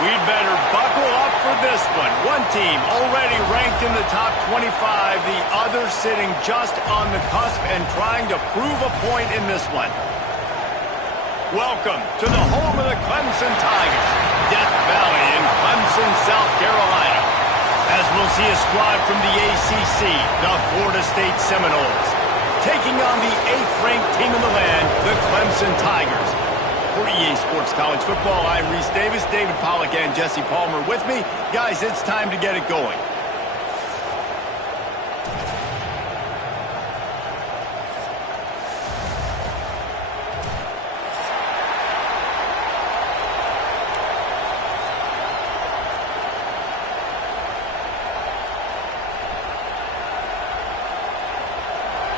We'd better buckle up for this one. One team already ranked in the top 25, the other sitting just on the cusp and trying to prove a point in this one. Welcome to the home of the Clemson Tigers, Death Valley in Clemson, South Carolina. As we'll see a squad from the ACC, the Florida State Seminoles, taking on the 8th-ranked team in the land, the Clemson Tigers. For EA Sports College Football, I'm Reese Davis, David Pollack, and Jesse Palmer with me. Guys, it's time to get it going.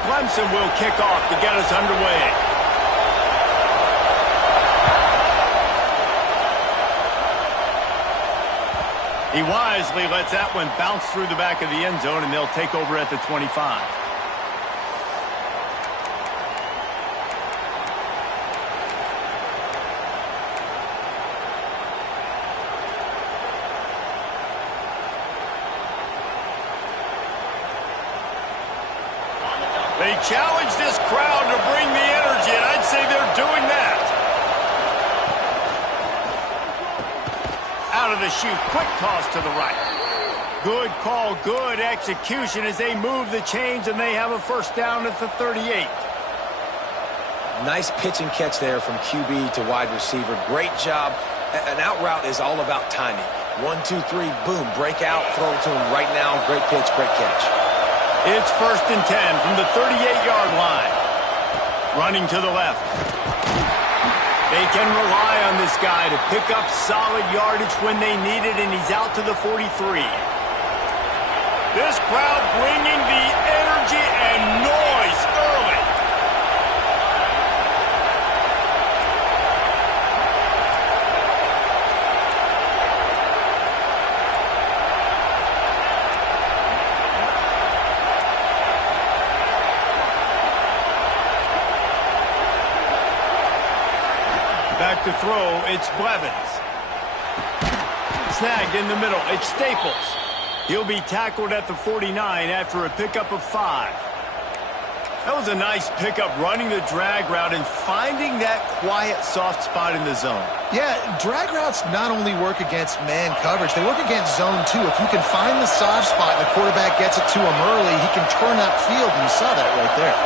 Clemson will kick off to get us underway. He wisely lets that one bounce through the back of the end zone, and they'll take over at the 25. They challenge this crowd to bring the energy, and I'd say they're doing that. Out of the chute, quick toss to the right. Good call, good execution as they move the chains, and they have a first down at the 38. Nice pitch and catch there from QB to wide receiver. Great job. An out route is all about timing. 1, 2, 3, boom, break out, throw it to him right now. Great pitch, great catch. It's 1st and 10 from the 38-yard line. Running to the left. They can rely on this guy to pick up solid yardage when they need it, and he's out to the 43. This crowd bringing the energy and noise early. Back to throw, it's Blevins. Snagged in the middle, it's Staples. He'll be tackled at the 49 after a pickup of 5. That was a nice pickup, running the drag route and finding that quiet, soft spot in the zone. Yeah, drag routes not only work against man coverage, they work against zone too. If you can find the soft spot and the quarterback gets it to him early, he can turn upfield, and you saw that right there.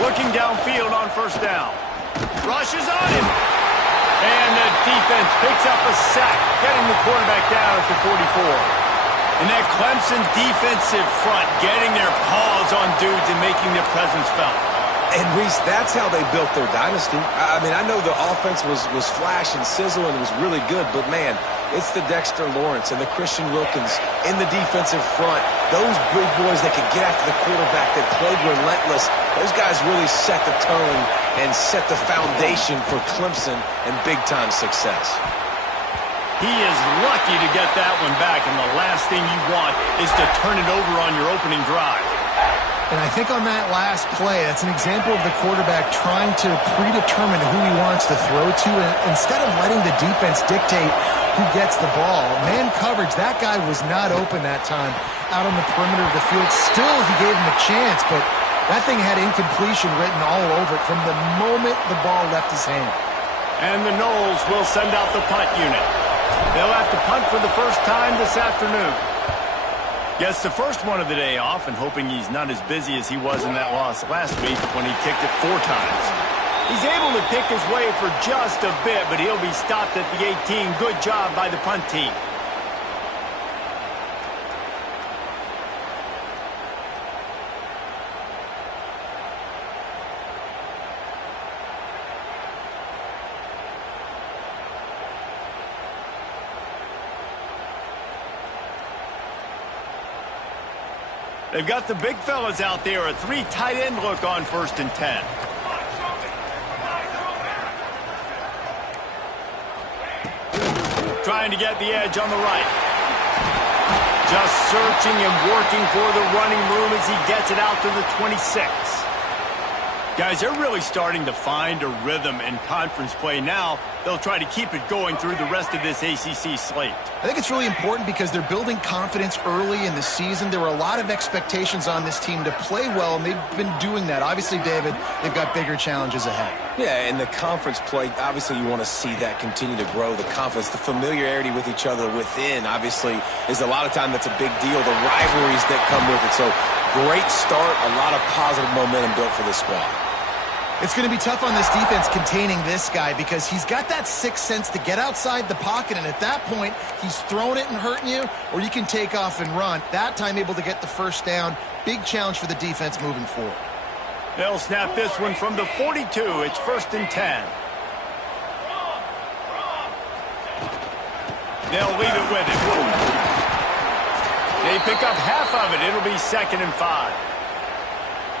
Looking downfield on first down. Rushes on him. And the defense picks up a sack, getting the quarterback down at the 44. And that Clemson defensive front getting their paws on dudes and making their presence felt. And, Reese, that's how they built their dynasty. I mean, I know the offense was flash and sizzle and it was really good, but, man, it's the Dexter Lawrence and the Christian Wilkins in the defensive front. Those big boys that could get after the quarterback, that played relentless, those guys really set the tone and set the foundation for Clemson and big-time success. He is lucky to get that one back, and the last thing you want is to turn it over on your opening drive. And I think on that last play, that's an example of the quarterback trying to predetermine who he wants to throw to, and instead of letting the defense dictate who gets the ball. Man coverage, that guy was not open that time out on the perimeter of the field. Still, he gave him a chance, but that thing had incompletion written all over it from the moment the ball left his hand. And the Noles will send out the punt unit. They'll have to punt for the first time this afternoon. Gets the first one of the day off, and hoping he's not as busy as he was in that loss last week when he kicked it 4 times. He's able to pick his way for just a bit, but he'll be stopped at the 18. Good job by the punt team. They've got the big fellas out there, a 3 tight end look on 1st and 10. Trying to get the edge on the right. Just searching and working for the running room as he gets it out to the 26. Guys, they're really starting to find a rhythm in conference play now. They'll try to keep it going through the rest of this ACC slate. I think it's really important because they're building confidence early in the season. There were a lot of expectations on this team to play well, and they've been doing that. Obviously, David, they've got bigger challenges ahead. Yeah, and the conference play, obviously you want to see that continue to grow. The confidence, the familiarity with each other within, obviously, is a lot of time that's a big deal. The rivalries that come with it. So, great start, a lot of positive momentum built for this squad. It's going to be tough on this defense containing this guy because he's got that sixth sense to get outside the pocket, and at that point, he's throwing it and hurting you, or you can take off and run. That time able to get the first down. Big challenge for the defense moving forward. They'll snap this one from the 42. It's 1st and 10. They'll leave it with him. They pick up half of it. It'll be 2nd and 5.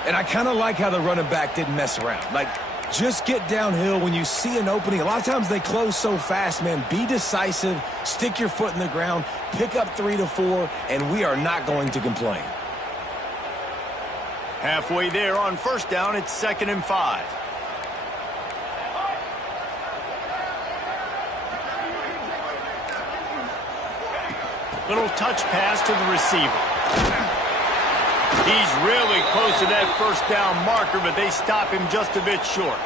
And I kind of like how the running back didn't mess around. Like, just get downhill when you see an opening. A lot of times they close so fast, man. Be decisive, stick your foot in the ground, pick up 3 to 4, and we are not going to complain. Halfway there on 1st down, it's 2nd and 5. Little touch pass to the receiver. He's really close to that 1st down marker, but they stop him just a bit short.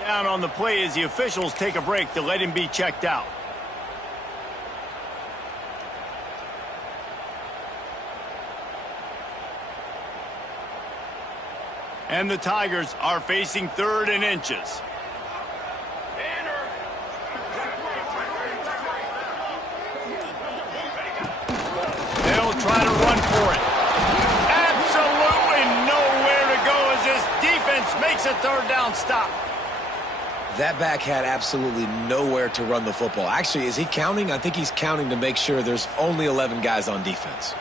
Down on the play as the officials take a break to let him be checked out. And the Tigers are facing 3rd and inches. They'll try to run for it. Absolutely nowhere to go as this defense makes a 3rd down stop. That back had absolutely nowhere to run the football. Actually, is he counting? I think he's counting to make sure there's only 11 guys on defense.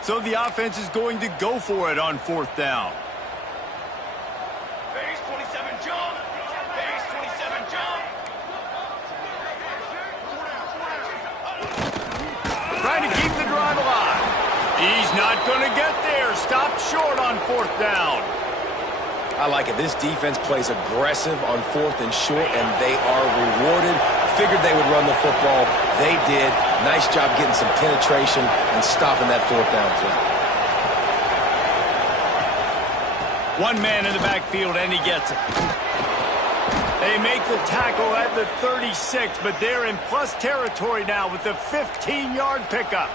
So the offense is going to go for it on 4th down. Base 27 jump. Base 27 jump. Trying to keep the drive alive. He's not going to get there. Stopped short on 4th down. I like it. This defense plays aggressive on 4th and short, and they are rewarded. Figured they would run the football. They did. Nice job getting some penetration and stopping that 4th down play. One man in the backfield, and he gets it. They make the tackle at the 36, but they're in plus territory now with the 15-yard pickup.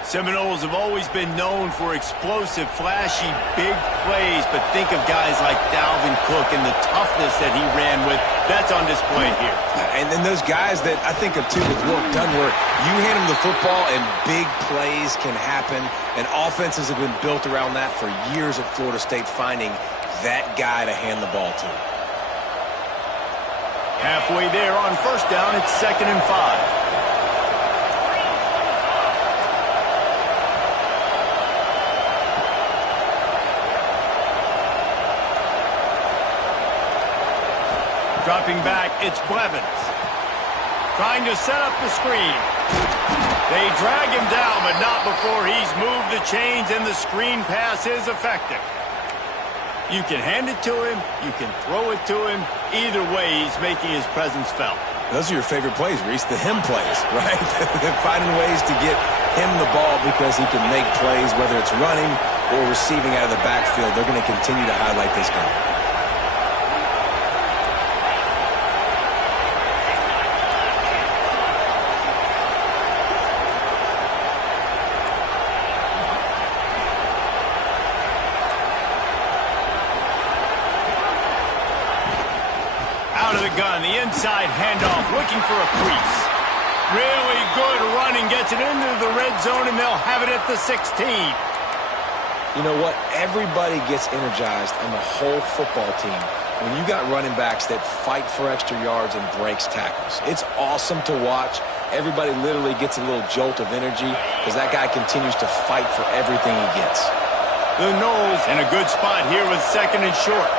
Seminoles have always been known for explosive, flashy, big plays, but think of guys like Dalvin Cook and the toughness that he ran with. That's on display here. And then those guys that I think of, too, with Wilk Dunworth, you hand them the football and big plays can happen, and offenses have been built around that for years at Florida State, finding that guy to hand the ball to. Halfway there on 1st down, it's 2nd and 5. Dropping back, it's Blevins. Trying to set up the screen. They drag him down, but not before he's moved the chains, and the screen pass is effective. You can hand it to him, you can throw it to him. Either way, he's making his presence felt. Those are your favorite plays, Reese, the him plays, right? They're finding ways to get him the ball because he can make plays, whether it's running or receiving out of the backfield. They're going to continue to highlight this guy. inside handoff, looking for a crease. Really good running, gets it into the red zone, and they'll have it at the 16. You know what? Everybody gets energized on the whole football team when you got running backs that fight for extra yards and breaks tackles. It's awesome to watch. Everybody literally gets a little jolt of energy because that guy continues to fight for everything he gets. The Knowles in a good spot here with 2nd and short.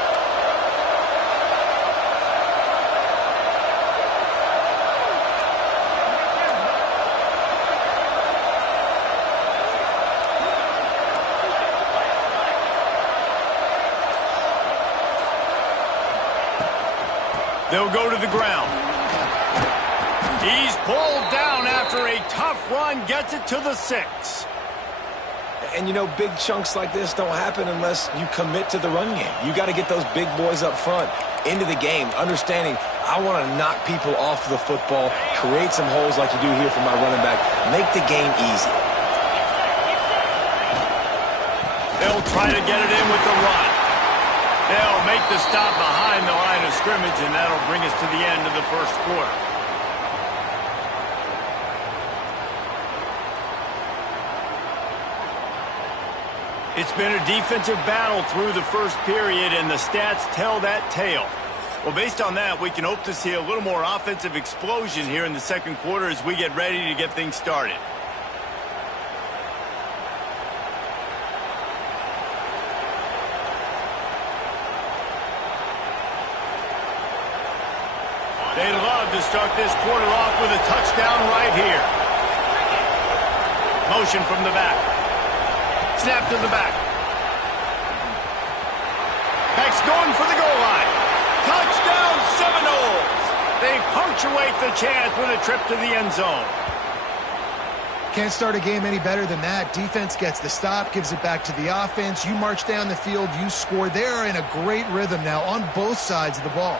They'll go to the ground. He's pulled down after a tough run, gets it to the 6. And, you know, big chunks like this don't happen unless you commit to the run game. You got to get those big boys up front into the game, understanding I want to knock people off the football, create some holes like you do here for my running back, make the game easy. They'll try to get it in with the run. They'll make the stop behind the line of scrimmage, and that'll bring us to the end of the first quarter. It's been a defensive battle through the first period, and the stats tell that tale. Well, based on that, we can hope to see a little more offensive explosion here in the second quarter as we get ready to get things started. They'd love to start this quarter off with a touchdown right here. Motion from the back. Snap to the back. Back's going for the goal line. Touchdown Seminoles! They punctuate the chance with a trip to the end zone. Can't start a game any better than that. Defense gets the stop, gives it back to the offense. You march down the field, you score. They're in a great rhythm now on both sides of the ball.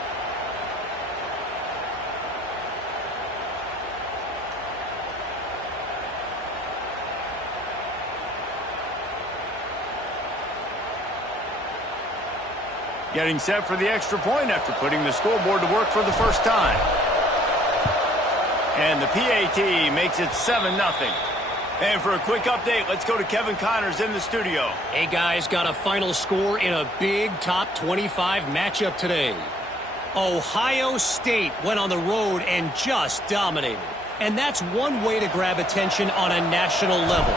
Getting set for the extra point after putting the scoreboard to work for the first time. And the PAT makes it 7-0. And for a quick update, let's go to Kevin Connors in the studio. Hey, guys, got a final score in a big top 25 matchup today. Ohio State went on the road and just dominated. And that's one way to grab attention on a national level.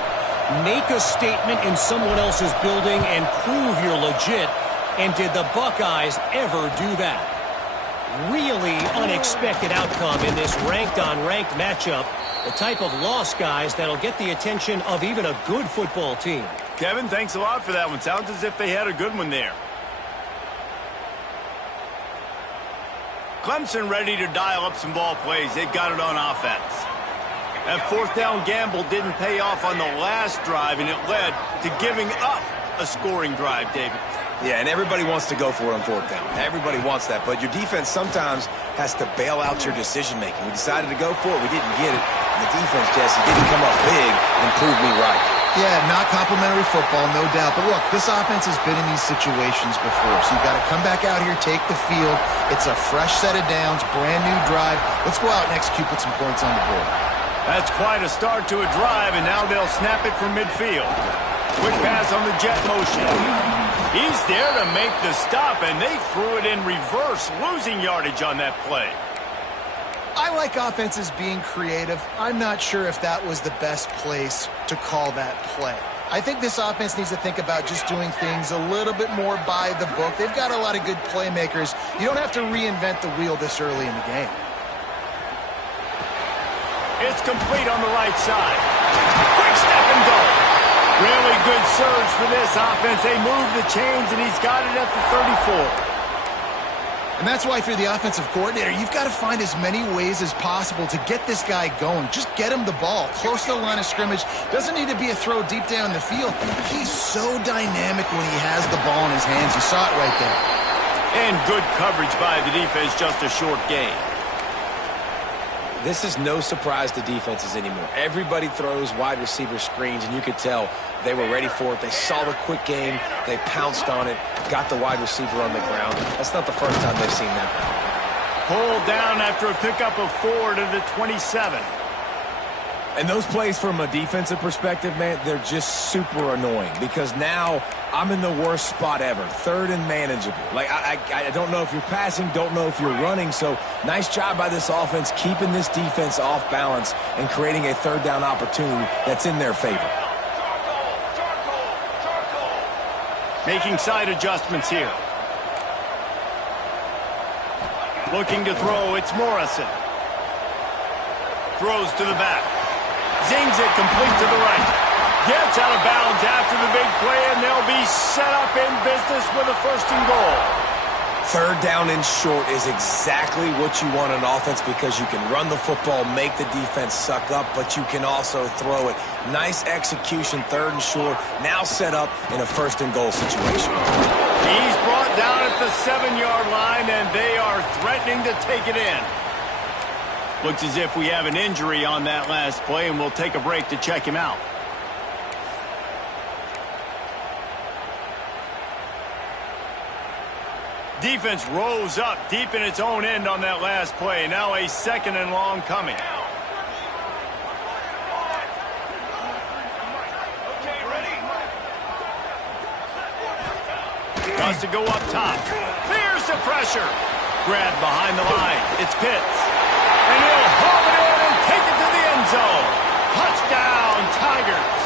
Make a statement in someone else's building and prove you're legit. And did the Buckeyes ever do that? Really unexpected outcome in this ranked-on-ranked matchup. The type of loss, guys, that'll get the attention of even a good football team. Kevin, thanks a lot for that one. Sounds as if they had a good one there. Clemson ready to dial up some ball plays. They've got it on offense. That 4th down gamble didn't pay off on the last drive, and it led to giving up a scoring drive, David. Yeah, and everybody wants to go for it on 4th down. Everybody wants that, but your defense sometimes has to bail out your decision-making. We decided to go for it. We didn't get it. And the defense, Jesse, didn't come up big and prove me right. Yeah, not complimentary football, no doubt. But look, this offense has been in these situations before, so you got to come back out here, take the field. It's a fresh set of downs, brand new drive. Let's go out and execute, put some points on the board. That's quite a start to a drive, and now they'll snap it from midfield. Quick pass on the jet motion. He's there to make the stop, and they threw it in reverse, losing yardage on that play. I like offenses being creative. I'm not sure if that was the best place to call that play. I think this offense needs to think about just doing things a little bit more by the book. They've got a lot of good playmakers. You don't have to reinvent the wheel this early in the game. It's complete on the right side. Quick step and go. Really good surge for this offense. They move the chains, and he's got it at the 34. And that's why, if you're the offensive coordinator, you've got to find as many ways as possible to get this guy going. Just get him the ball close to the line of scrimmage. Doesn't need to be a throw deep down the field. He's so dynamic when he has the ball in his hands. You saw it right there. And good coverage by the defense, just a short gain. This is no surprise to defenses anymore. Everybody throws wide receiver screens, and you could tell they were ready for it. They saw the quick game. They pounced on it, got the wide receiver on the ground. That's not the first time they've seen that. Pulled down after a pickup of 4 to the 27. And those plays from a defensive perspective, man, they're just super annoying because now I'm in the worst spot ever, 3rd and manageable. Like, I don't know if you're passing, don't know if you're running, so nice job by this offense keeping this defense off balance and creating a 3rd down opportunity that's in their favor. Making side adjustments here. Looking to throw, it's Morrison. Throws to the back. Zings it complete to the right. Gets out of bounds after the big play, and they'll be set up in business with a 1st and goal. 3rd down and short is exactly what you want on offense because you can run the football, make the defense suck up, but you can also throw it. Nice execution, 3rd and short, now set up in a 1st and goal situation. He's brought down at the 7-yard line, and they are threatening to take it in. Looks as if we have an injury on that last play, and we'll take a break to check him out. Defense rose up deep in its own end on that last play. Now a 2nd and long coming. Wants to go up top. Fears the pressure. Grabbed behind the line. It's Pitts. And he'll haul it in and take it to the end zone. Touchdown, Tigers.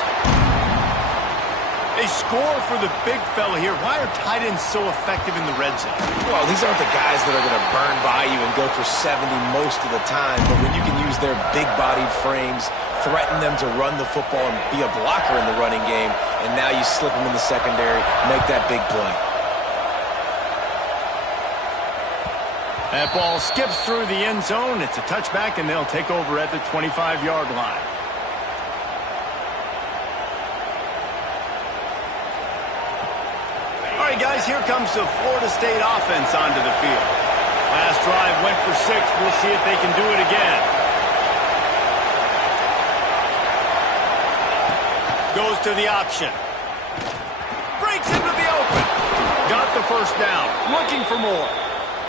They score for the big fella here. Why are tight ends so effective in the red zone? Well, these aren't the guys that are going to burn by you and go for 70 most of the time, but when you can use their big-bodied frames, threaten them to run the football and be a blocker in the running game, and now you slip them in the secondary, make that big play. That ball skips through the end zone. It's a touchback, and they'll take over at the 25-yard line. All right, guys, here comes the Florida State offense onto the field. Last drive went for 6. We'll see if they can do it again. Goes to the option. Breaks into the open. Got the 1st down. Looking for more.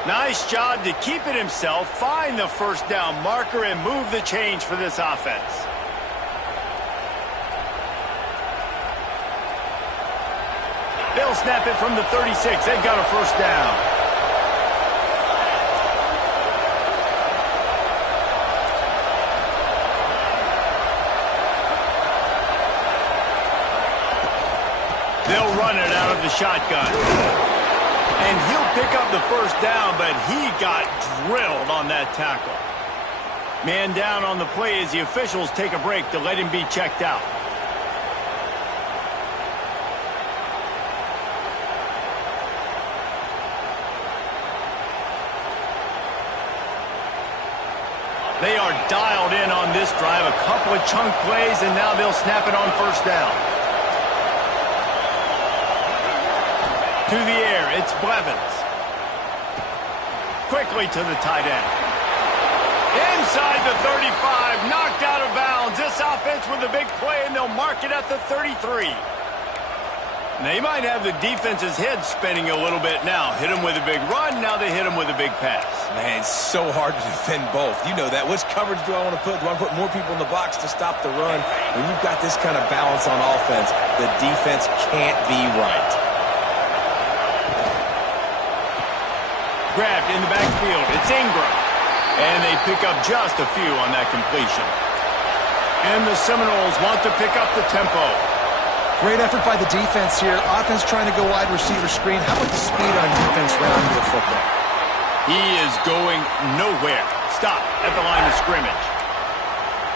Nice job to keep it himself, find the 1st down marker, and move the change for this offense. They'll snap it from the 36. They've got a 1st down. They'll run it out of the shotgun. And he'll pick up the 1st down, but he got drilled on that tackle. Man down on the play as the officials take a break to let him be checked out. They are dialed in on this drive. A couple of chunk plays, and now they'll snap it on 1st down. To the air, it's Blevins. Quickly to the tight end. Inside the 35, knocked out of bounds. This offense with a big play, and they'll mark it at the 33. They might have the defense's head spinning a little bit now. Hit them with a big run, now they hit them with a big pass. Man, it's so hard to defend both. You know that. Which coverage do I want to put? Do I want to put more people in the box to stop the run? When you've got this kind of balance on offense, the defense can't be right. Grabbed in the backfield. It's Ingram. And they pick up just a few on that completion. And the Seminoles want to pick up the tempo. Great effort by the defense here. Offense trying to go wide receiver screen. How about the speed on defense rounding the football? He is going nowhere. Stop at the line of scrimmage.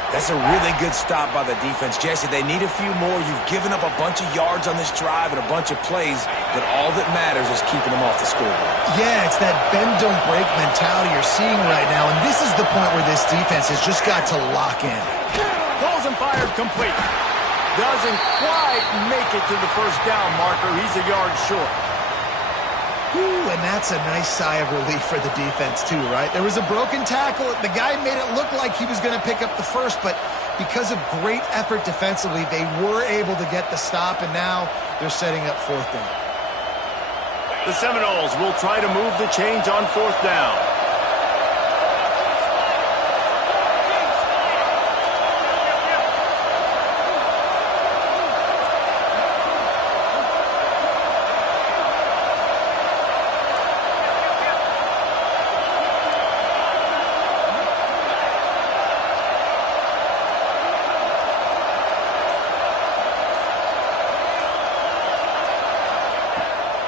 That's a really good stop by the defense. Jesse, they need a few more. You've given up a bunch of yards on this drive and a bunch of plays, but all that matters is keeping them off the scoreboard. Yeah, it's that bend, don't break mentality you're seeing right now, and this is the point where this defense has just got to lock in. Pulls and fired complete. Doesn't quite make it to the 1st down marker. He's a yard short. Ooh, and that's a nice sigh of relief for the defense too, right? There was a broken tackle. The guy made it look like he was going to pick up the 1st, but because of great effort defensively, they were able to get the stop, and now they're setting up 4th down. The Seminoles will try to move the chains on 4th down.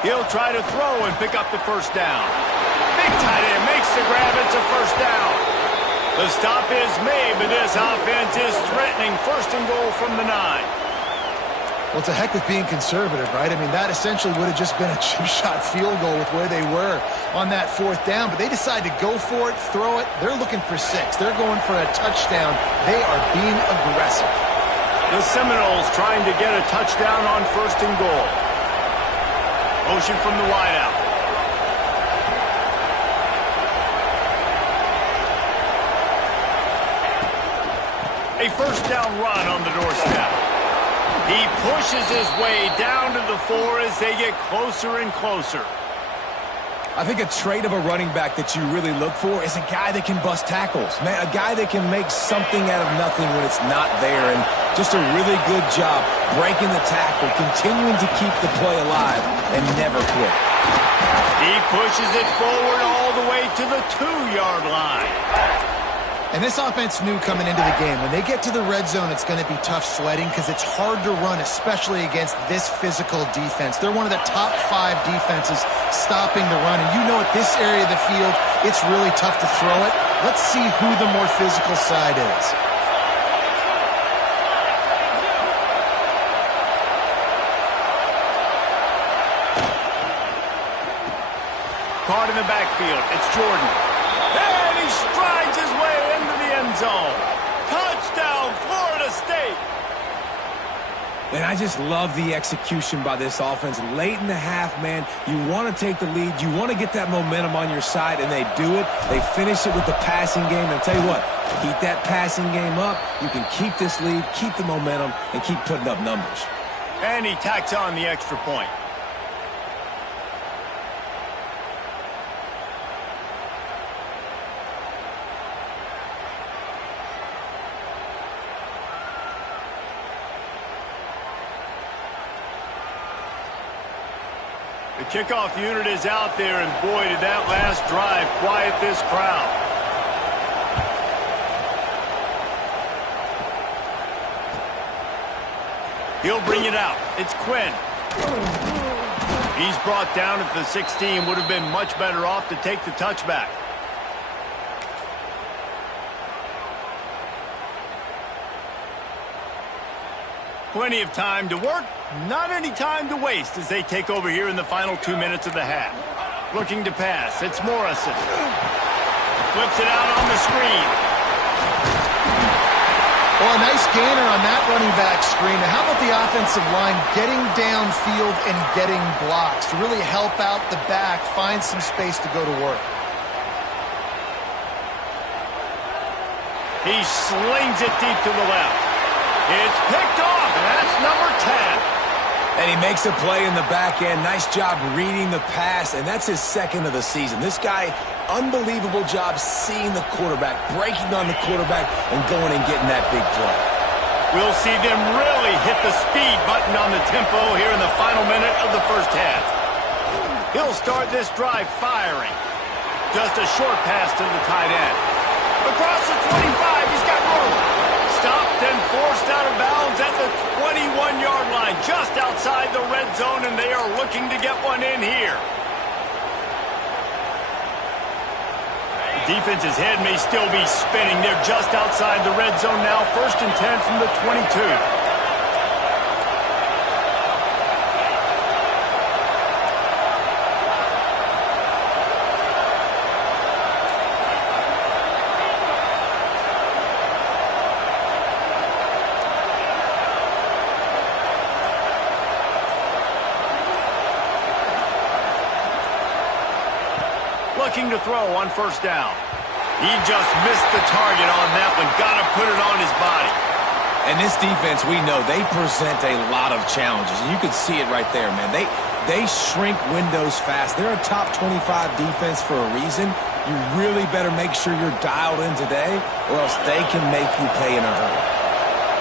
He'll try to throw and pick up the first down. Big tight end makes the grab. It's a first down. The stop is made, but this offense is threatening first and goal from the 9. Well, it's a heck of being conservative, right? I mean, that essentially would have just been a chip-shot field goal with where they were on that 4th down. But they decided to go for it, throw it. They're looking for 6. They're going for a touchdown. They are being aggressive. The Seminoles trying to get a touchdown on first and goal. Motion from the wideout. A first down run on the doorstep. He pushes his way down to the 4 as they get closer and closer. I think a trait of a running back that you really look for is a guy that can bust tackles. Man, a guy that can make something out of nothing when it's not there. And just a really good job breaking the tackle, continuing to keep the play alive, and never quit. He pushes it forward all the way to the 2-yard line. And this offense knew coming into the game, when they get to the red zone, it's going to be tough sledding because it's hard to run, especially against this physical defense. They're one of the top 5 defenses stopping the run. And you know at this area of the field, it's really tough to throw it. Let's see who the more physical side is. Caught in the backfield. It's Jordan. And he strides his way into the end zone. Touchdown, Florida State. And I just love the execution by this offense. Late in the half, man, you want to take the lead. You want to get that momentum on your side, and they do it. They finish it with the passing game. And I'll tell you what, keep that passing game up. You can keep this lead, keep the momentum, and keep putting up numbers. And he tacks on the extra point. The kickoff unit is out there, and boy, did that last drive quiet this crowd. He'll bring it out. It's Quinn. He's brought down at the 16. Would have been much better off to take the touchback. Plenty of time to work, not any time to waste as they take over here in the final 2 minutes of the half. Looking to pass, it's Morrison. Flips it out on the screen. Well, a nice gainer on that running back screen. Now, how about the offensive line getting downfield and getting blocks to really help out the back, find some space to go to work? He slings it deep to the left. It's picked off, and that's number 10. And he makes a play in the back end. Nice job reading the pass, and that's his 2nd of the season. This guy, unbelievable job seeing the quarterback, breaking on the quarterback, and going and getting that big play. We'll see them really hit the speed button on the tempo here in the final minute of the first half. He'll start this drive firing. Just a short pass to the tight end. Across the 25, he's got room. Stopped and forced out of bounds at the 21-yard line, just outside the red zone, and they are looking to get one in here. The defense's head may still be spinning. They're just outside the red zone now, 1st and 10 from the 22. Looking to throw on first down. He just missed the target on that one. Got to put it on his body. And this defense, we know, they present a lot of challenges. And you can see it right there, man. They shrink windows fast. They're a top 25 defense for a reason. You really better make sure you're dialed in today, or else they can make you pay in a hurry.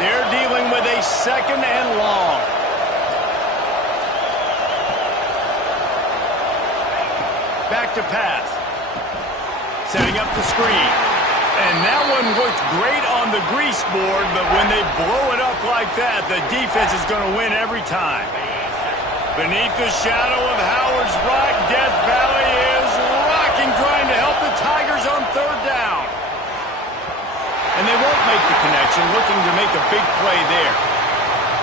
They're dealing with a 2nd and long. Back to pass. Setting up the screen. And that one looked great on the grease board, but when they blow it up like that, the defense is going to win every time. Beneath the shadow of Howard yards right. Death Valley is rocking, trying to help the Tigers on third down. And they won't make the connection, looking to make a big play there.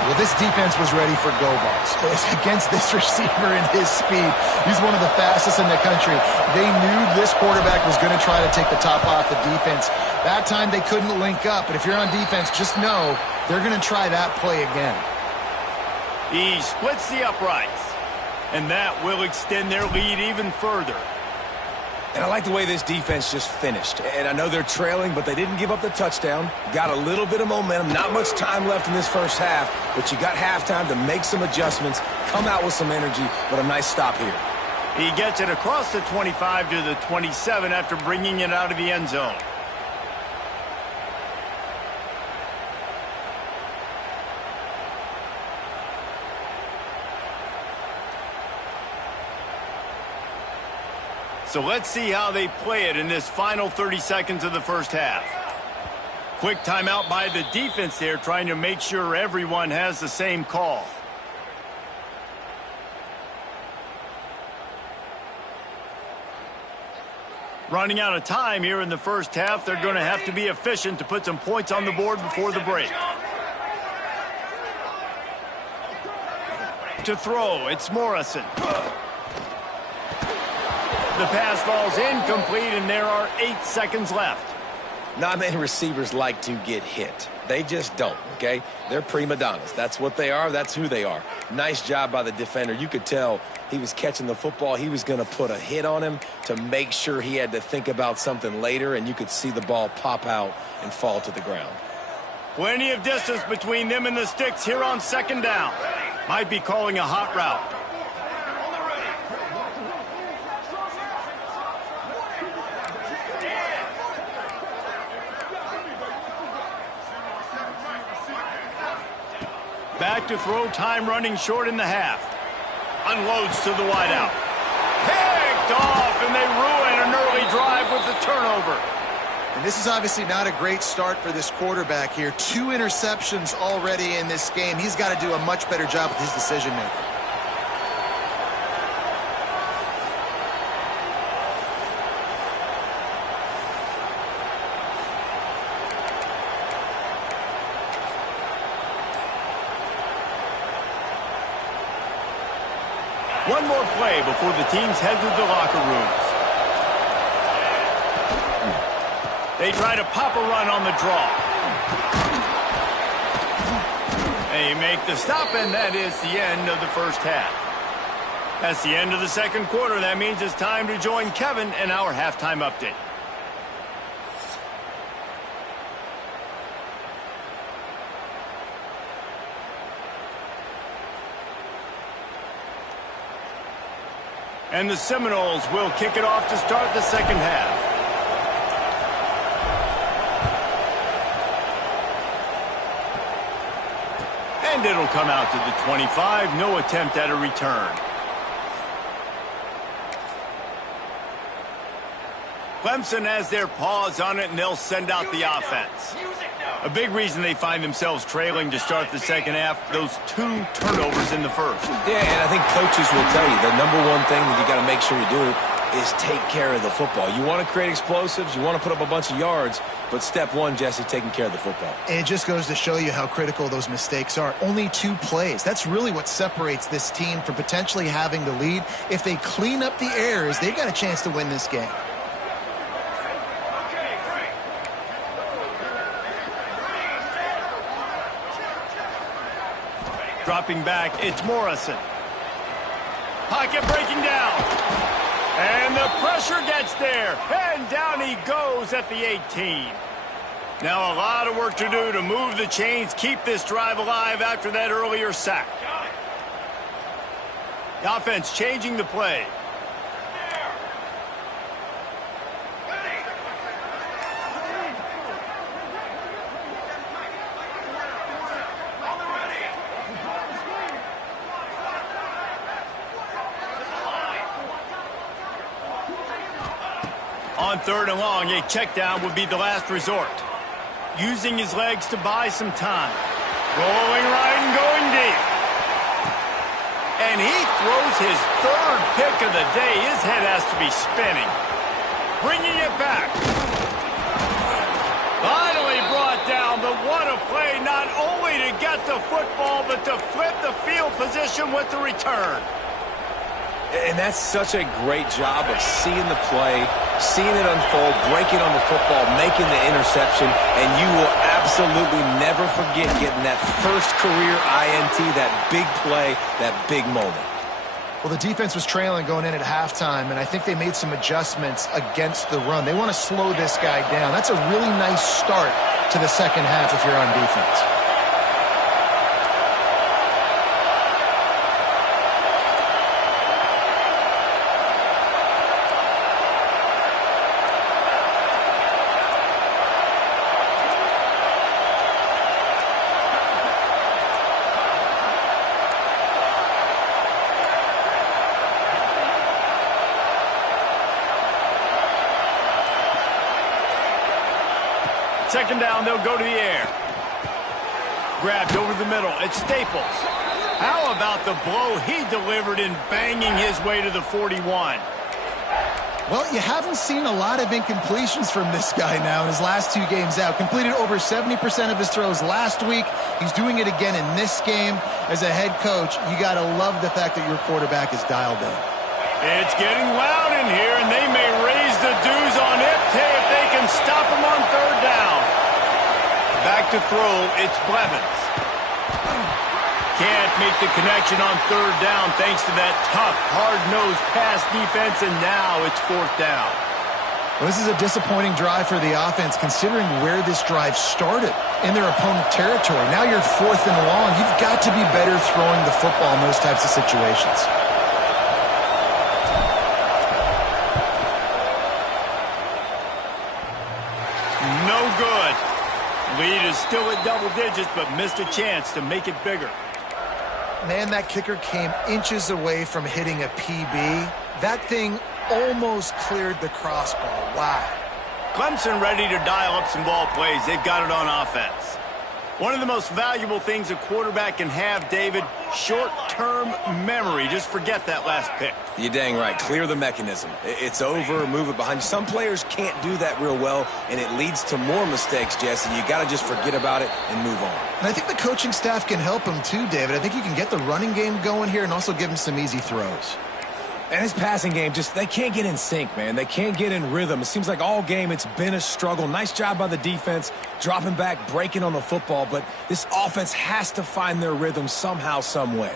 Well, this defense was ready for go balls. Against this receiver and his speed, he's one of the fastest in the country. They knew this quarterback was going to try to take the top off the defense. That time they couldn't link up, but if you're on defense, just know they're going to try that play again. He splits the uprights, and that will extend their lead even further. And I like the way this defense just finished. And I know they're trailing, but they didn't give up the touchdown. Got a little bit of momentum. Not much time left in this first half, but you got halftime to make some adjustments, come out with some energy, but a nice stop here. He gets it across the 25 to the 27 after bringing it out of the end zone. So let's see how they play it in this final 30 seconds of the first half. Quick timeout by the defense there, trying to make sure everyone has the same call. Running out of time here in the first half, they're going to have to be efficient to put some points on the board before the break. To throw, it's Morrison. The pass falls incomplete, and there are 8 seconds left. Not many receivers like to get hit. They just don't, okay? They're prima donnas. That's what they are. That's who they are. Nice job by the defender. You could tell he was catching the football. He was going to put a hit on him to make sure he had to think about something later, and you could see the ball pop out and fall to the ground. Plenty of distance between them and the sticks here on second down. Might be calling a hot route. Back to throw, time running short in the half. Unloads to the wideout. Picked off, and they ruin an early drive with the turnover. And this is obviously not a great start for this quarterback here. 2 interceptions already in this game. He's got to do a much better job with his decision-making. One more play before the teams head to the locker rooms. They try to pop a run on the draw. They make the stop, and that is the end of the first half. That's the end of the second quarter. That means it's time to join Kevin in our halftime update. And the Seminoles will kick it off to start the second half. And it'll come out to the 25. No attempt at a return. Clemson has their paws on it, and they'll send out the offense. A big reason they find themselves trailing to start the second half, those 2 turnovers in the first. Yeah, and I think coaches will tell you the number one thing that you got to make sure you do is take care of the football. You want to create explosives, you want to put up a bunch of yards, but step one, Jesse, taking care of the football. And it just goes to show you how critical those mistakes are. Only 2 plays. That's really what separates this team from potentially having the lead. If they clean up the errors, they've got a chance to win this game. Dropping back, it's Morrison. Pocket breaking down. And the pressure gets there. And down he goes at the 18. Now a lot of work to do to move the chains, keep this drive alive after that earlier sack. The offense changing the play. On third and long, a check down would be the last resort. Using his legs to buy some time. Rolling right and going deep. And he throws his third pick of the day. His head has to be spinning. Bringing it back. Finally brought down, but what a play, not only to get the football, but to flip the field position with the return. And that's such a great job of seeing the play, seeing it unfold, breaking on the football, making the interception, and you will absolutely never forget getting that first career INT, that big play, that big moment. Well, the defense was trailing going in at halftime, and I think they made some adjustments against the run. They want to slow this guy down. That's a really nice start to the second half if you're on defense. Second down, they'll go to the air. Grabbed over the middle. It's Staples. How about the blow he delivered in banging his way to the 41? Well, you haven't seen a lot of incompletions from this guy now in his last 2 games out. Completed over 70% of his throws last week. He's doing it again in this game. As a head coach, you got to love the fact that your quarterback is dialed in. It's getting loud in here, and they may raise the dues on it if they can stop him on third down. Back to throw, it's Blevins. Can't make the connection on third down thanks to that tough, hard-nosed pass defense, and now it's fourth down. Well, this is a disappointing drive for the offense considering where this drive started in their opponent territory. Now you're 4th and long. You've got to be better throwing the football in those types of situations. No good. Lead is still at double digits, but missed a chance to make it bigger. Man, that kicker came inches away from hitting a PB. That thing almost cleared the crossbar. Wow. Clemson ready to dial up some ball plays. They've got it on offense. One of the most valuable things a quarterback can have, David, short-term memory. Just forget that last pick. You're dang right. Clear the mechanism. It's over, move it behind you. Some players can't do that real well, and it leads to more mistakes, Jesse. You got to just forget about it and move on. And I think the coaching staff can help him too, David. I think you can get the running game going here and also give him some easy throws. And his passing game, they can't get in sync, man. They can't get in rhythm. It seems like all game it's been a struggle. Nice job by the defense, dropping back, breaking on the football, but this offense has to find their rhythm somehow, some way.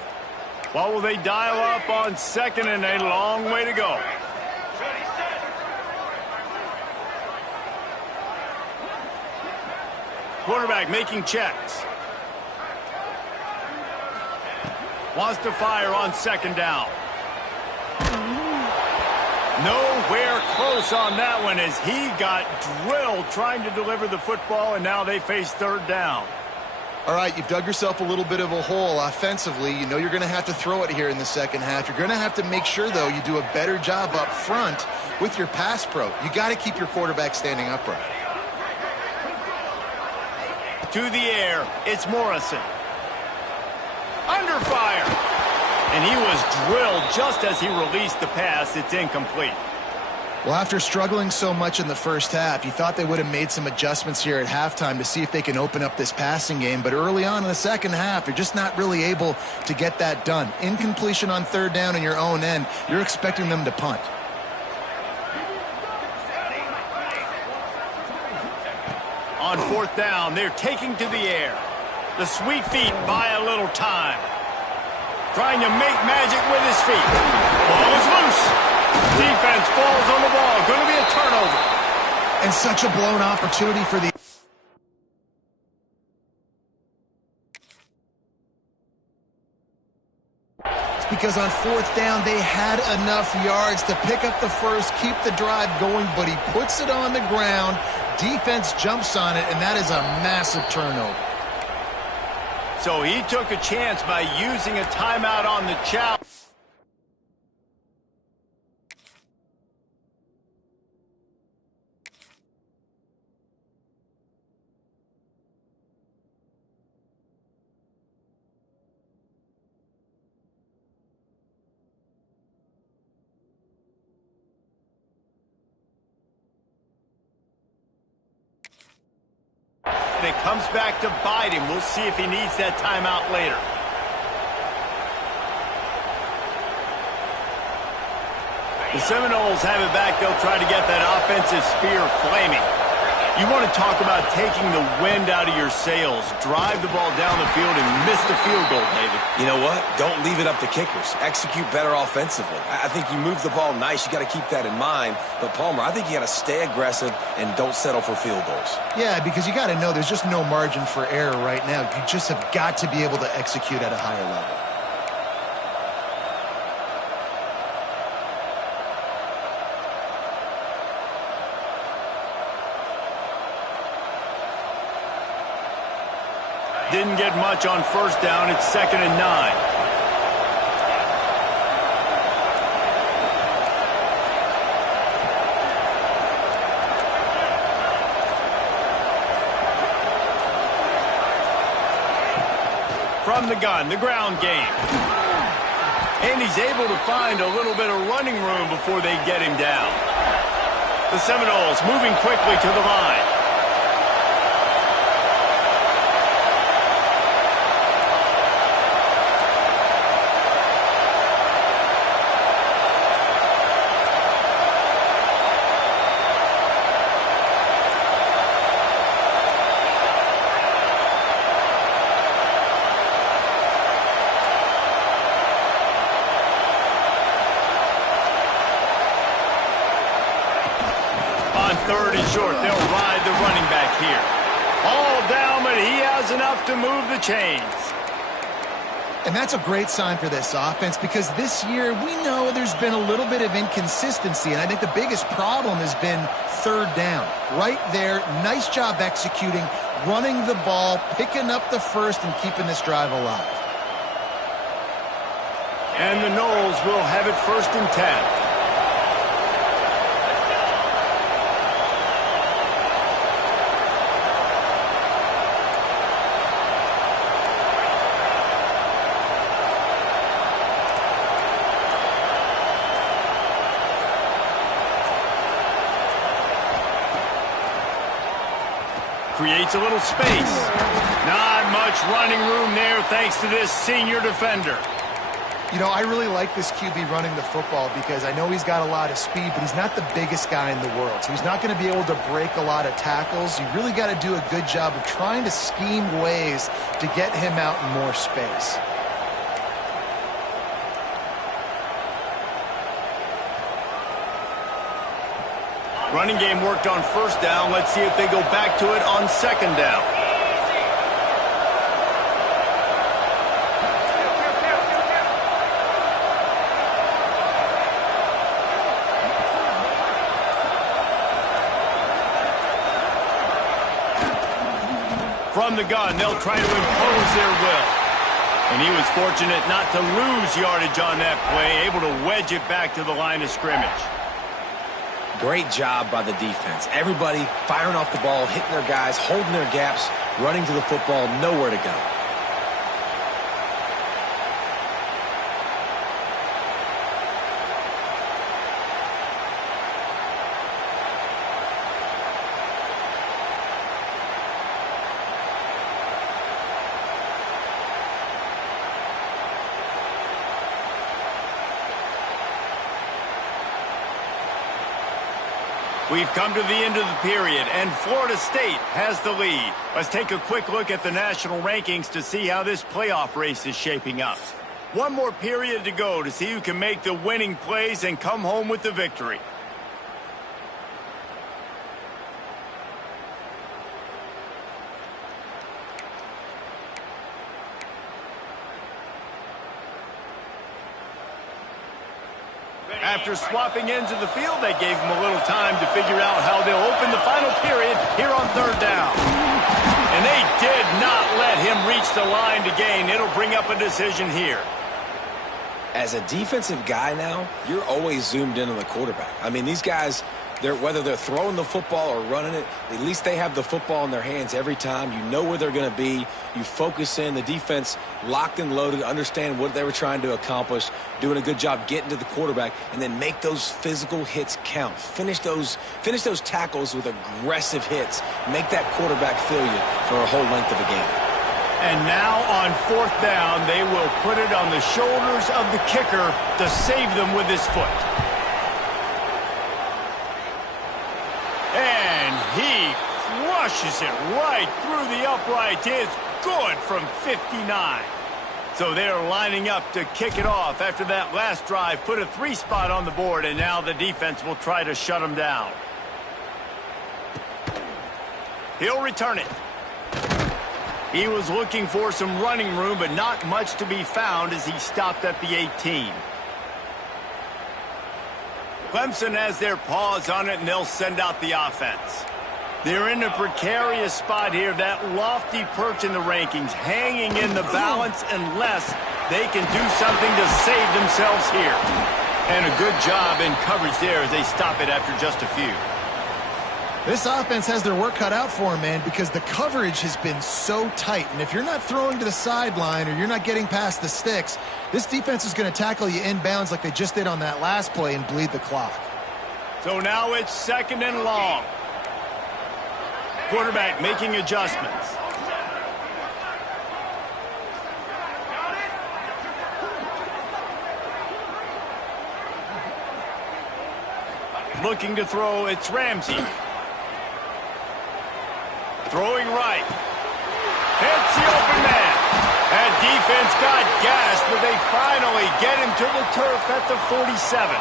What will they dial up on second, and a long way to go? Quarterback making checks. Wants to fire on second down. Nowhere close on that one as he got drilled trying to deliver the football, and now they face third down. All right, you've dug yourself a little bit of a hole offensively. You know you're going to have to throw it here in the second half. You're going to have to make sure, though, you do a better job up front with your pass pro. You got to keep your quarterback standing upright. To the air, it's Morrison. Under fire. And he was drilled just as he released the pass. It's incomplete. Well, after struggling so much in the first half, you thought they would have made some adjustments here at halftime to see if they can open up this passing game. But early on in the second half, you're just not really able to get that done. Incompletion on third down in your own end, you're expecting them to punt. On fourth down, they're taking to the air. The sweet feet buy a little time. Trying to make magic with his feet. Ball is loose. Defense falls on the ball. Going to be a turnover. And such a blown opportunity for the... It's because on fourth down, they had enough yards to pick up the first, keep the drive going, but he puts it on the ground. Defense jumps on it, and that is a massive turnover. So he took a chance by using a timeout on the challenge. and it comes back to bite him. We'll see if he needs that timeout later. The Seminoles have it back. They'll try to get that offensive spear flaming. You want to talk about taking the wind out of your sails. Drive the ball down the field and miss the field goal, David. You know what? Don't leave it up to kickers. Execute better offensively. I think you move the ball nice. You got to keep that in mind. But, Palmer, I think you got to stay aggressive and don't settle for field goals. Yeah, because you got to know there's just no margin for error right now. You just have got to be able to execute at a higher level. Didn't get much on first down. It's 2nd and 9. From the gun, the ground game. And he's able to find a little bit of running room before they get him down. The Seminoles moving quickly to the line. Third and short. They'll ride the running back here. All down, but he has enough to move the chains. And that's a great sign for this offense because this year we know there's been a little bit of inconsistency, and I think the biggest problem has been third down. Right there, nice job executing, running the ball, picking up the first, and keeping this drive alive. And the Noles will have it 1st and 10. Creates a little space. Not much running room there thanks to this senior defender. You know, I really like this QB running the football because I know he's got a lot of speed, but he's not the biggest guy in the world. So he's not going to be able to break a lot of tackles. You really got to do a good job of trying to scheme ways to get him out in more space. Running game worked on first down. Let's see if they go back to it on 2nd down. From the gun, they'll try to impose their will. And he was fortunate not to lose yardage on that play, able to wedge it back to the line of scrimmage. Great job by the defense. Everybody firing off the ball, hitting their guys, holding their gaps, running to the football, nowhere to go. We've come to the end of the period, and Florida State has the lead. Let's take a quick look at the national rankings to see how this playoff race is shaping up. One more period to go to see who can make the winning plays and come home with the victory. After swapping ends of the field, they gave them a little time to figure out how they'll open the final period here on 3rd down. And they did not let him reach the line to gain. It'll bring up a decision here. As a defensive guy now, you're always zoomed in on the quarterback. I mean, these guys, Whether they're throwing the football or running it, at least they have the football in their hands every time. You know where they're going to be. You focus in. The defense locked and loaded, understand what they were trying to accomplish, doing a good job getting to the quarterback, and then make those physical hits count. Finish those tackles with aggressive hits. Make that quarterback feel you for a whole length of a game. And now on 4th down, they will put it on the shoulders of the kicker to save them with his foot. And he crushes it right through the upright. It's good from 59. So they're lining up to kick it off after that last drive. Put a 3 spot on the board, and now the defense will try to shut them down. He'll return it. He was looking for some running room, but not much to be found as he stopped at the 18. Clemson has their paws on it, and they'll send out the offense. They're in a precarious spot here, that lofty perch in the rankings, hanging in the balance unless they can do something to save themselves here. And a good job in coverage there as they stop it after just a few. This offense has their work cut out for them, man, because the coverage has been so tight. And if you're not throwing to the sideline or you're not getting past the sticks, this defense is going to tackle you inbounds like they just did on that last play and bleed the clock. So now it's 2nd and long. Quarterback making adjustments. Looking to throw, it's Ramsey. Throwing right. Hits the open man. That defense got gashed, but they finally get him to the turf at the 47.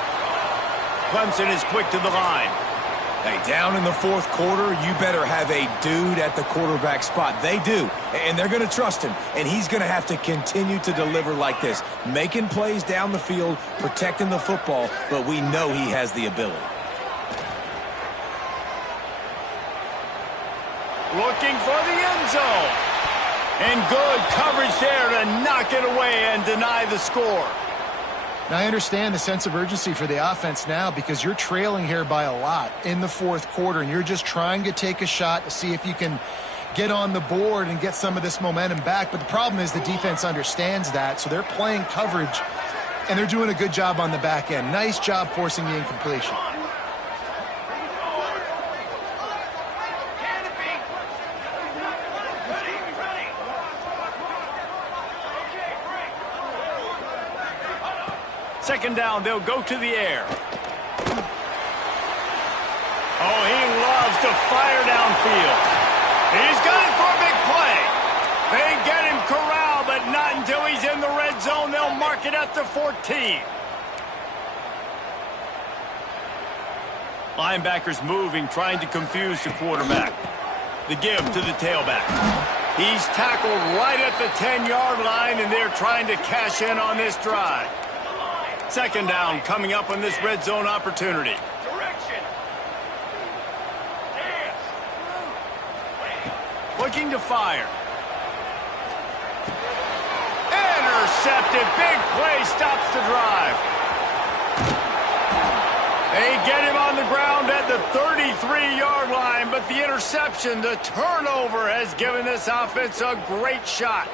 Clemson is quick to the line. Hey, down in the 4th quarter, you better have a dude at the quarterback spot. They do, and they're going to trust him, and he's going to have to continue to deliver like this, making plays down the field, protecting the football, but we know he has the ability. Looking for the end zone. And good coverage there to knock it away and deny the score. Now, I understand the sense of urgency for the offense now because you're trailing here by a lot in the 4th quarter, and you're just trying to take a shot to see if you can get on the board and get some of this momentum back. But the problem is the defense understands that, so they're playing coverage, and they're doing a good job on the back end. Nice job forcing the incompletion. Second down, they'll go to the air. Oh, he loves to fire downfield. He's got it for a big play. They get him corralled, but not until he's in the red zone. They'll mark it at the 14. Linebackers moving, trying to confuse the quarterback. The give to the tailback. He's tackled right at the 10-yard line, and they're trying to cash in on this drive. Second down coming up on this red zone opportunity. Looking to fire. Intercepted. Big play stops the drive. They get him on the ground at the 33-yard line, but the interception, the turnover, has given this offense a great shot.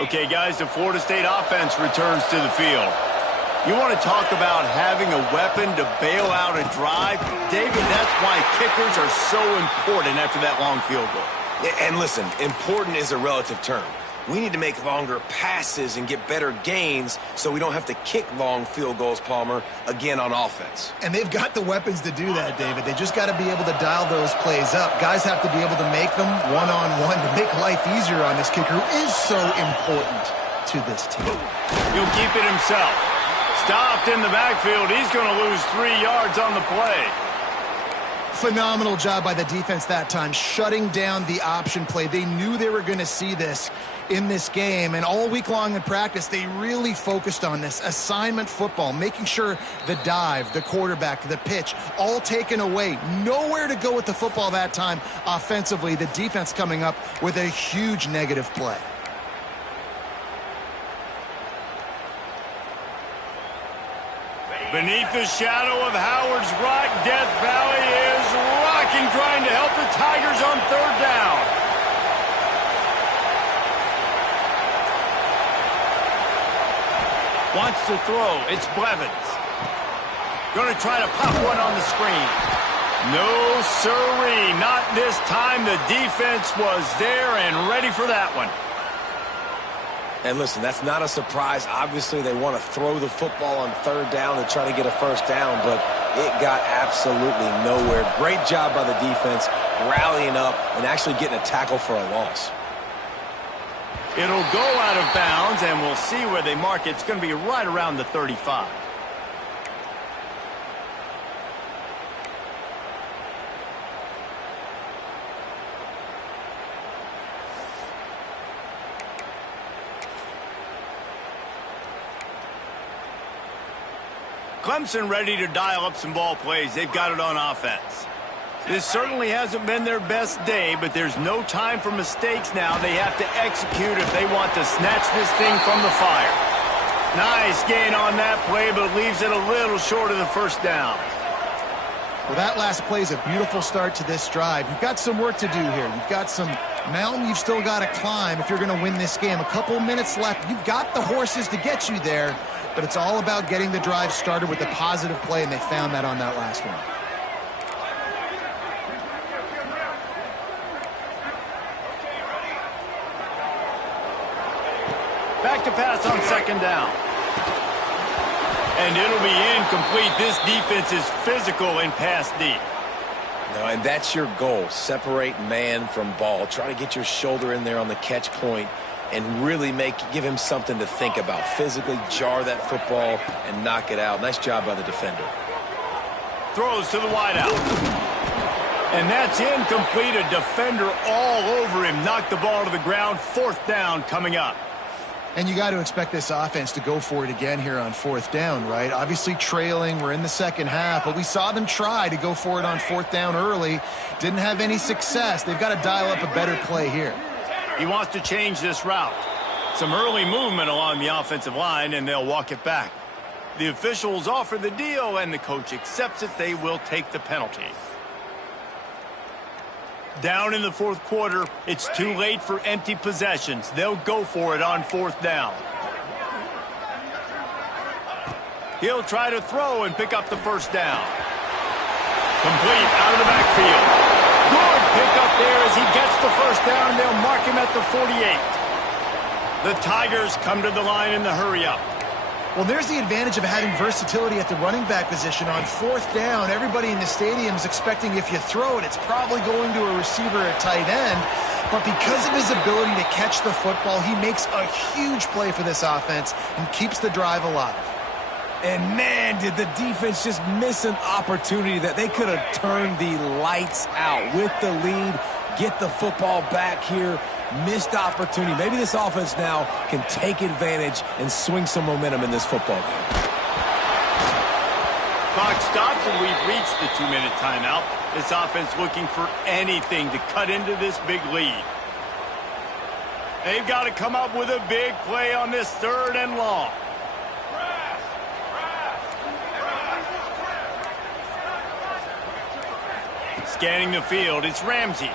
Okay, guys, the Florida State offense returns to the field. You want to talk about having a weapon to bail out a drive? David, that's why kickers are so important after that long field goal. And listen, important is a relative term. We need to make longer passes and get better gains so we don't have to kick long field goals, Palmer, again on offense. And they've got the weapons to do that, David. They just got to be able to dial those plays up. Guys have to be able to make them one-on-one to make life easier on this kicker, who is so important to this team. He'll keep it himself. Stopped in the backfield. He's going to lose 3 yards on the play. Phenomenal job by the defense that time, shutting down the option play. They knew they were going to see this in this game, and all week long in practice, they really focused on this assignment football, making sure the dive, the quarterback, the pitch, all taken away. Nowhere to go with the football that time offensively. The defense coming up with a huge negative play. Beneath the shadow of Howard's Rock, Death Valley is rocking, trying to help the Tigers on third down. Wants to throw. It's Blevins. Going to try to pop one on the screen. No sirree, not this time. The defense was there and ready for that one. And listen, that's not a surprise. Obviously, they want to throw the football on third down and try to get a first down, but it got absolutely nowhere. Great job by the defense, rallying up and actually getting a tackle for a loss. It'll go out of bounds, and we'll see where they mark it. It's going to be right around the 35. Clemson ready to dial up some ball plays. They've got it on offense. This certainly hasn't been their best day, but there's no time for mistakes now. They have to execute if they want to snatch this thing from the fire. Nice gain on that play, but leaves it a little short of the first down. Well, that last play is a beautiful start to this drive. You've got some work to do here. You've got some mountain you've still got to climb if you're going to win this game. A couple minutes left. You've got the horses to get you there, but it's all about getting the drive started with a positive play, and they found that on that last one. Back to pass on second down. And it'll be incomplete. This defense is physical and pass deep. No, and that's your goal. Separate man from ball. Try to get your shoulder in there on the catch point and really give him something to think about. Physically jar that football and knock it out. Nice job by the defender. Throws to the wideout. And that's incomplete. A defender all over him. Knocked the ball to the ground. Fourth down coming up. And you got to expect this offense to go for it again here on fourth down, right? Obviously trailing, we're in the second half, but we saw them try to go for it on fourth down early. Didn't have any success. They've got to dial up a better play here. He wants to change this route. Some early movement along the offensive line, and they'll walk it back. The officials offer the deal, and the coach accepts it. They will take the penalty. Down in the fourth quarter, it's too late for empty possessions. They'll go for it on fourth down. He'll try to throw and pick up the first down. Complete out of the backfield. Good pickup there as he gets the first down. They'll mark him at the 48. The Tigers come to the line in the hurry-up. Well, there's the advantage of having versatility at the running back position. On fourth down, everybody in the stadium is expecting if you throw it, it's probably going to a receiver at tight end. But because of his ability to catch the football, he makes a huge play for this offense and keeps the drive alive. And man, did the defense just miss an opportunity that they could have turned the lights out with the lead, get the football back here. Missed opportunity. Maybe this offense now can take advantage and swing some momentum in this football game. Clock stops, and we've reached the 2-minute timeout. This offense looking for anything to cut into this big lead. They've got to come up with a big play on this third and long. Scanning the field, it's Ramsey.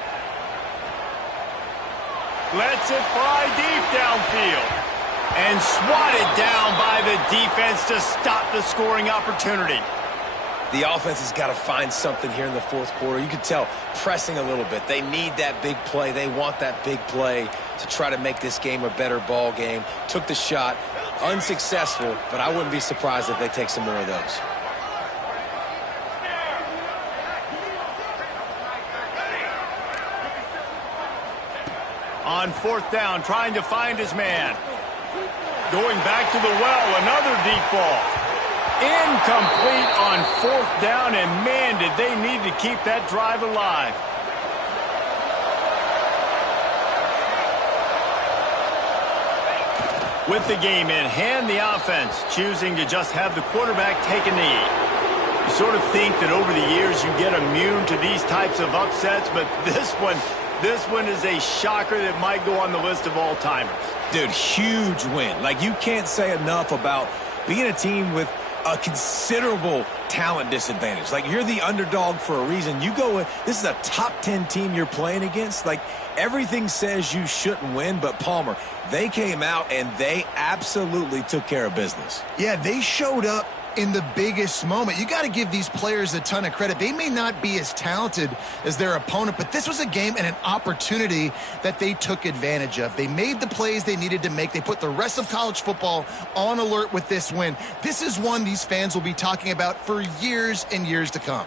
Lets it fly deep downfield. And swatted down by the defense to stop the scoring opportunity. The offense has got to find something here in the fourth quarter. You can tell pressing a little bit. They need that big play. They want that big play to try to make this game a better ball game. Took the shot. Unsuccessful, but I wouldn't be surprised if they take some more of those. On fourth down, trying to find his man. Going back to the well, another deep ball. Incomplete on 4th down, and man, did they need to keep that drive alive. With the game in hand, the offense choosing to just have the quarterback take a knee. You sort of think that over the years you get immune to these types of upsets, but this one is a shocker that might go on the list of all-timers. Dude, huge win. Like, you can't say enough about being a team with a considerable talent disadvantage. Like, you're the underdog for a reason. You go with, this is a top 10 team you're playing against. Like, everything says you shouldn't win, but Palmer, they came out and they absolutely took care of business. Yeah, they showed up in the biggest moment. You got to give these players a ton of credit. They may not be as talented as their opponent, but this was a game and an opportunity that they took advantage of. They made the plays they needed to make. They put the rest of college football on alert with this win. This is one these fans will be talking about for years and years to come.